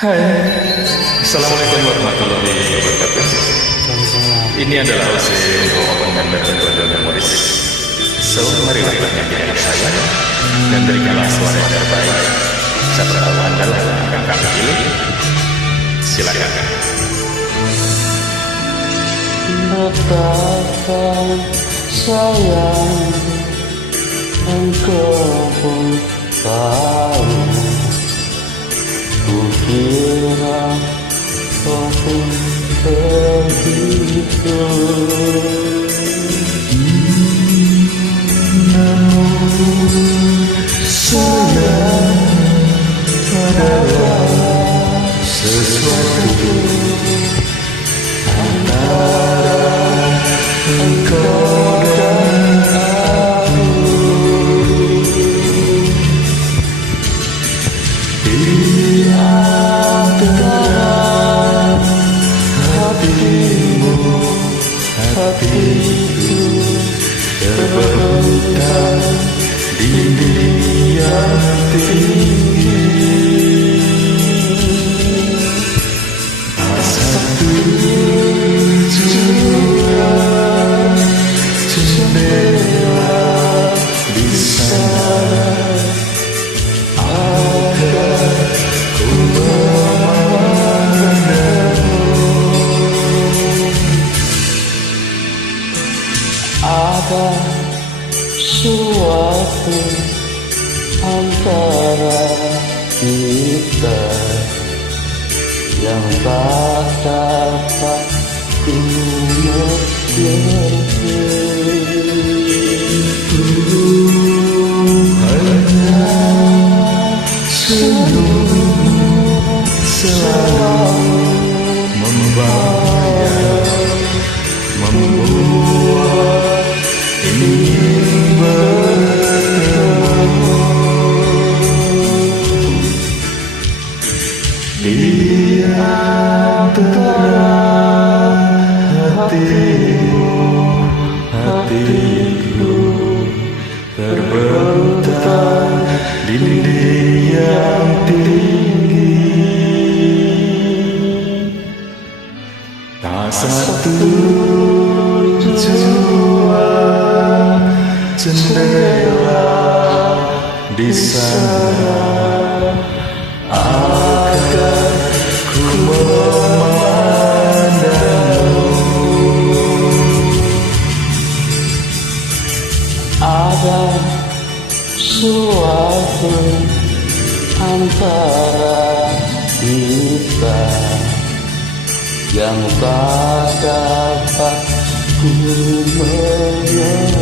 Hai, Assalamualaikum warahmatullahi wabarakatuh. Ini adalah OC untuk open member dan bundle memoris. So, marilah kita nyanyi saya dan berikanlah suara yang terbaik. Siapa tahu Anda lah yang akan kami pilih. Silakan. Betapa sayang engkau pun tahu, kukira kau pun begitu. Namun sayang adalah sesuatu antara engkau dan aku. Di antara hatimu, hatiku terbentang dinding yang tinggi. Satu jua jendela di sana agar ku memandangmu. Ada suatu antara kita yang tak dapat ku mengerti. Hanya senyum selalu membuat ingin bertemu. Di antara hatimu, hatiku terbentang dinding yang tinggi. Tak satu jua jendela di sana agar ku memandangmu. Ada suatu antara kita yang tak dapat ku mengerti.